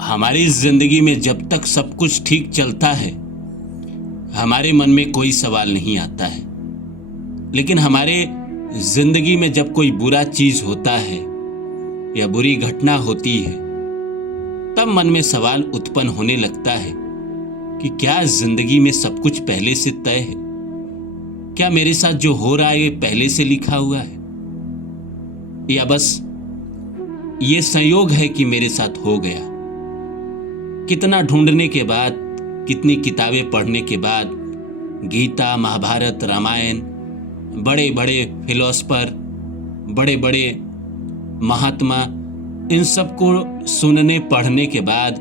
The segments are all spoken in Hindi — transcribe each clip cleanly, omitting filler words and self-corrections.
हमारी जिंदगी में जब तक सब कुछ ठीक चलता है, हमारे मन में कोई सवाल नहीं आता है। लेकिन हमारे जिंदगी में जब कोई बुरा चीज होता है या बुरी घटना होती है, तब मन में सवाल उत्पन्न होने लगता है कि क्या जिंदगी में सब कुछ पहले से तय है? क्या मेरे साथ जो हो रहा है ये पहले से लिखा हुआ है, या बस ये संयोग है कि मेरे साथ हो गया? कितना ढूंढने के बाद, कितनी किताबें पढ़ने के बाद गीता, महाभारत, रामायण, बड़े बड़े फिलोसफर, बड़े बड़े महात्मा, इन सब को सुनने पढ़ने के बाद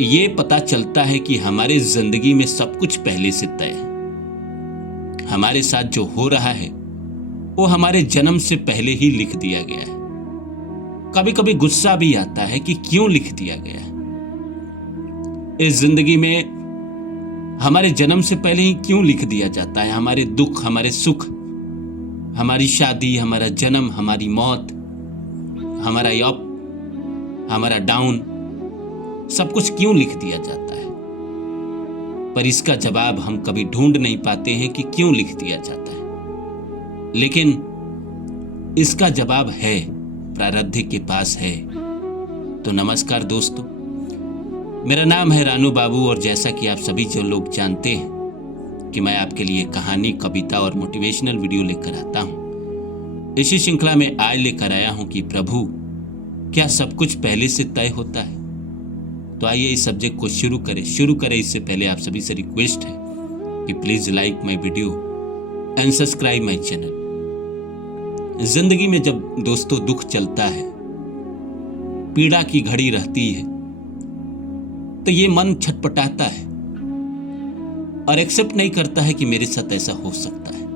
ये पता चलता है कि हमारे जिंदगी में सब कुछ पहले से तय है। हमारे साथ जो हो रहा है वो हमारे जन्म से पहले ही लिख दिया गया है। कभी कभी गुस्सा भी आता है कि क्यों लिख दिया गया है। इस जिंदगी में हमारे जन्म से पहले ही क्यों लिख दिया जाता है? हमारे दुख, हमारे सुख, हमारी शादी, हमारा जन्म, हमारी मौत, हमारा अप, हमारा डाउन, सब कुछ क्यों लिख दिया जाता है? पर इसका जवाब हम कभी ढूंढ नहीं पाते हैं कि क्यों लिख दिया जाता है। लेकिन इसका जवाब है, प्रारब्ध के पास है। तो नमस्कार दोस्तों, मेरा नाम है रानू बाबू, और जैसा कि आप सभी जो लोग जानते हैं कि मैं आपके लिए कहानी, कविता और मोटिवेशनल वीडियो लेकर आता हूं। इसी श्रृंखला में आज लेकर आया हूं कि प्रभु, क्या सब कुछ पहले से तय होता है? तो आइए इस सब्जेक्ट को शुरू करें। इससे पहले आप सभी से रिक्वेस्ट है कि please like my video and subscribe my channel. जिंदगी में जब दोस्तों दुख चलता है, पीड़ा की घड़ी रहती है, तो ये मन छटपटाता है और एक्सेप्ट नहीं करता है कि मेरे साथ ऐसा हो सकता है,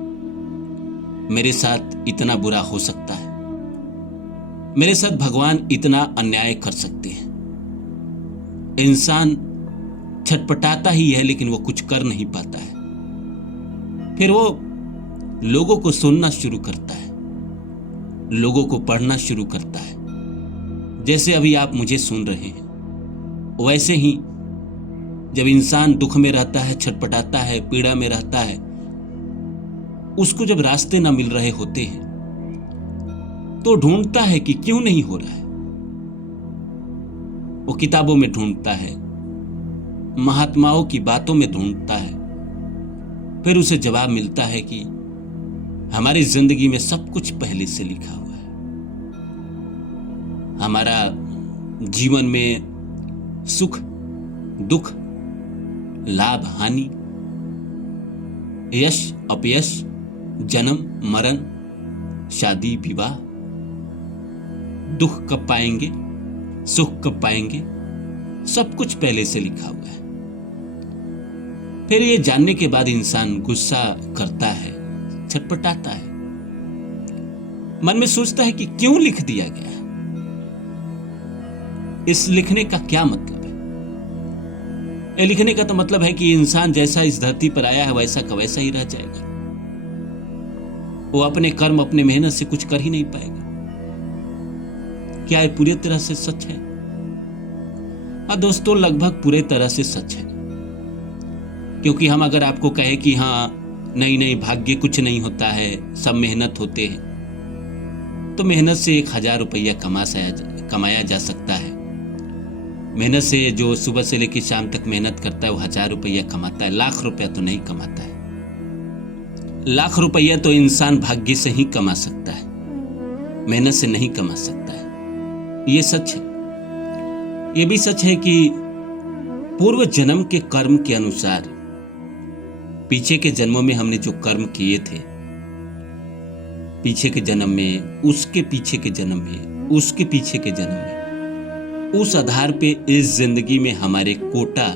मेरे साथ इतना बुरा हो सकता है, मेरे साथ भगवान इतना अन्याय कर सकते हैं। इंसान छटपटाता ही है, लेकिन वो कुछ कर नहीं पाता है। फिर वो लोगों को सुनना शुरू करता है, लोगों को पढ़ना शुरू करता है। जैसे अभी आप मुझे सुन रहे हैं, वैसे ही जब इंसान दुख में रहता है, छटपटाता है, पीड़ा में रहता है, उसको जब रास्ते ना मिल रहे होते हैं तो ढूंढता है कि क्यों नहीं हो रहा है। वो किताबों में ढूंढता है, महात्माओं की बातों में ढूंढता है। फिर उसे जवाब मिलता है कि हमारी जिंदगी में सब कुछ पहले से लिखा हुआ है। हमारा जीवन में सुख, दुख, लाभ, हानि, यश, अपयश, जन्म, मरण, शादी, विवाह, दुख कब पाएंगे, सुख कब पाएंगे, सब कुछ पहले से लिखा हुआ है। फिर ये जानने के बाद इंसान गुस्सा करता है, छटपटाता है, मन में सोचता है कि क्यों लिख दिया गया है। इस लिखने का क्या मतलब है? ये लिखने का तो मतलब है कि इंसान जैसा इस धरती पर आया है वैसा का वैसा ही रह जाएगा। वो अपने कर्म, अपने मेहनत से कुछ कर ही नहीं पाएगा। क्या ये पूरी तरह से सच है? हाँ दोस्तों, लगभग पूरे तरह से सच है। क्योंकि हम अगर आपको कहें कि हाँ नहीं भाग्य कुछ नहीं होता है, सब मेहनत होते हैं, तो मेहनत से 1000 रुपया कमाया जा सकता है। मेहनत से जो सुबह से लेकर शाम तक मेहनत करता है वो 1000 रुपया कमाता है, लाख रुपया तो नहीं कमाता है। लाख रुपया तो इंसान भाग्य से ही कमा सकता है, मेहनत से नहीं कमा सकता है। ये सच है। ये भी सच है कि पूर्व जन्म के कर्म के अनुसार पीछे के जन्मों में हमने जो कर्म किए थे, पीछे के जन्म में, उसके पीछे के जन्म में, उसके पीछे के जन्म में, उस आधार पे इस जिंदगी में हमारे कोटा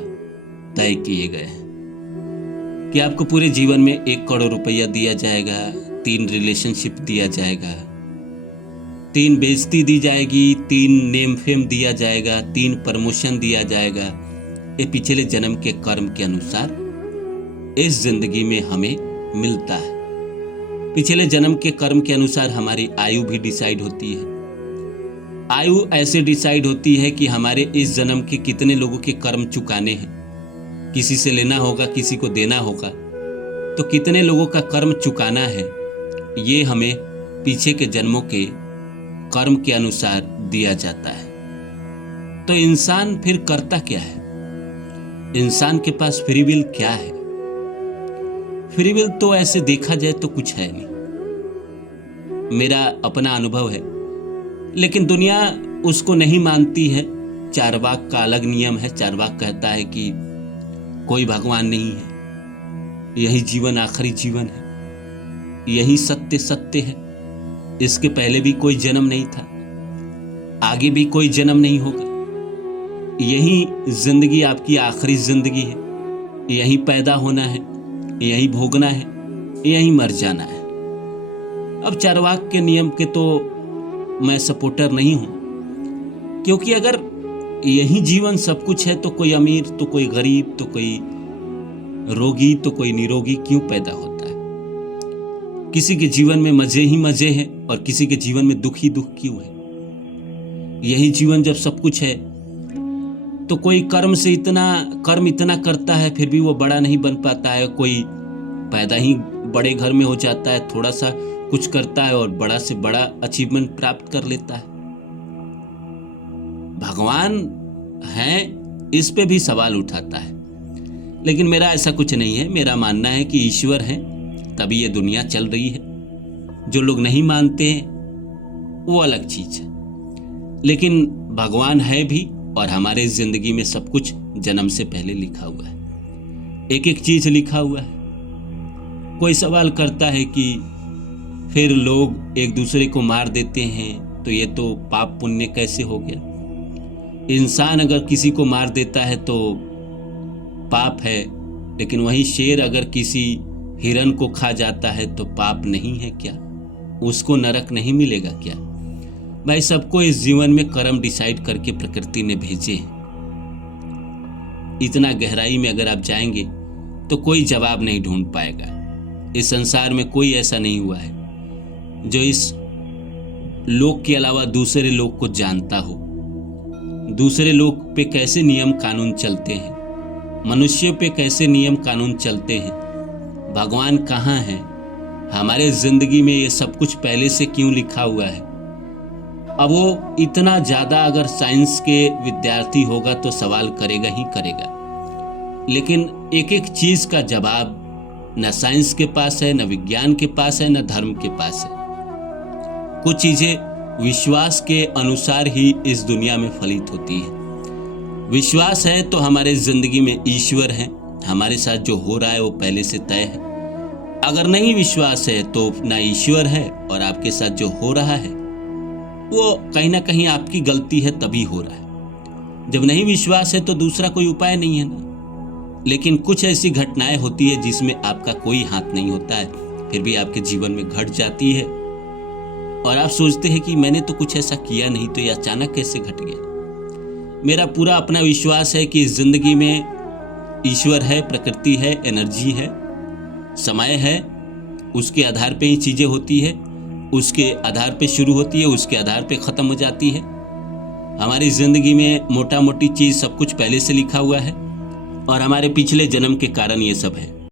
तय किए गए हैं कि आपको पूरे जीवन में 1 करोड़ रुपया दिया जाएगा, 3 रिलेशनशिप दिया जाएगा, 3 बेइज्जती दी जाएगी, 3 नेम फेम दिया जाएगा, 3 प्रमोशन दिया जाएगा। ये पिछले जन्म के कर्म के अनुसार इस जिंदगी में हमें मिलता है। पिछले जन्म के कर्म के अनुसार हमारी आयु भी डिसाइड होती है। आयु ऐसे डिसाइड होती है कि हमारे इस जन्म के कितने लोगों के कर्म चुकाने हैं। किसी से लेना होगा, किसी को देना होगा, तो कितने लोगों का कर्म चुकाना है, ये हमें पीछे के जन्मों के कर्म के अनुसार दिया जाता है। तो इंसान फिर करता क्या है? इंसान के पास फ्री विल क्या है? फ्री विल तो ऐसे देखा जाए तो कुछ है नहीं, मेरा अपना अनुभव है, लेकिन दुनिया उसको नहीं मानती है। चारवाक का अलग नियम है। चारवाक कहता है कि कोई भगवान नहीं है, यही जीवन आखिरी जीवन है, यही सत्य सत्य है, इसके पहले भी कोई जन्म नहीं था, आगे भी कोई जन्म नहीं होगा, यही जिंदगी आपकी आखिरी जिंदगी है, यही पैदा होना है, यही भोगना है, यही मर जाना है। अब चारवाक के नियम के तो मैं सपोर्टर नहीं हूं, क्योंकि अगर यही जीवन सब कुछ है तो कोई अमीर तो कोई गरीब तो कोई रोगी तो कोई निरोगी क्यों पैदा होता है? किसी के जीवन में मजे ही मजे हैं और किसी के जीवन में दुख ही दुख क्यों है? यही जीवन जब सब कुछ है तो कोई कर्म इतना करता है फिर भी वो बड़ा नहीं बन पाता है। कोई पैदा ही बड़े घर में हो जाता है, थोड़ा सा कुछ करता है और बड़ा से बड़ा अचीवमेंट प्राप्त कर लेता है। भगवान है, इस पे भी सवाल उठाता है, लेकिन मेरा ऐसा कुछ नहीं है। मेरा मानना है कि ईश्वर है, तभी ये दुनिया चल रही है। जो लोग नहीं मानते हैं वो अलग चीज है, लेकिन भगवान है भी और हमारे जिंदगी में सब कुछ जन्म से पहले लिखा हुआ है, एक एक चीज लिखा हुआ है। कोई सवाल करता है कि फिर लोग एक दूसरे को मार देते हैं तो ये तो पाप पुण्य कैसे हो गया? इंसान अगर किसी को मार देता है तो पाप है, लेकिन वही शेर अगर किसी हिरन को खा जाता है तो पाप नहीं है क्या? उसको नरक नहीं मिलेगा क्या? भाई, सबको इस जीवन में कर्म डिसाइड करके प्रकृति ने भेजे हैं। इतना गहराई में अगर आप जाएंगे तो कोई जवाब नहीं ढूंढ पाएगा। इस संसार में कोई ऐसा नहीं हुआ है जो इस लोक के अलावा दूसरे लोक को जानता हो। दूसरे लोक पे कैसे नियम कानून चलते हैं, मनुष्य पे कैसे नियम कानून चलते हैं, भगवान कहाँ है, हमारे जिंदगी में ये सब कुछ पहले से क्यों लिखा हुआ है। अब वो इतना ज्यादा अगर साइंस के विद्यार्थी होगा तो सवाल करेगा ही करेगा, लेकिन एक एक चीज का जवाब न साइंस के पास है, न विज्ञान के पास है, न धर्म के पास है। कुछ चीजें विश्वास के अनुसार ही इस दुनिया में फलित होती है। विश्वास है तो हमारे जिंदगी में ईश्वर है, हमारे साथ जो हो रहा है वो पहले से तय है। अगर नहीं विश्वास है तो ना ईश्वर है और आपके साथ जो हो रहा है वो कहीं ना कहीं आपकी गलती है, तभी हो रहा है। जब नहीं विश्वास है तो दूसरा कोई उपाय नहीं है ना। लेकिन कुछ ऐसी घटनाएं होती है जिसमें आपका कोई हाथ नहीं होता है, फिर भी आपके जीवन में घट जाती है और आप सोचते हैं कि मैंने तो कुछ ऐसा किया नहीं, तो ये अचानक कैसे घट गया। मेरा पूरा अपना विश्वास है कि इस जिंदगी में ईश्वर है, प्रकृति है, एनर्जी है, समय है, उसके आधार पे ही चीजें होती है, उसके आधार पे शुरू होती है, उसके आधार पे खत्म हो जाती है। हमारी जिंदगी में मोटा मोटी चीज सब कुछ पहले से लिखा हुआ है और हमारे पिछले जन्म के कारण ये सब है।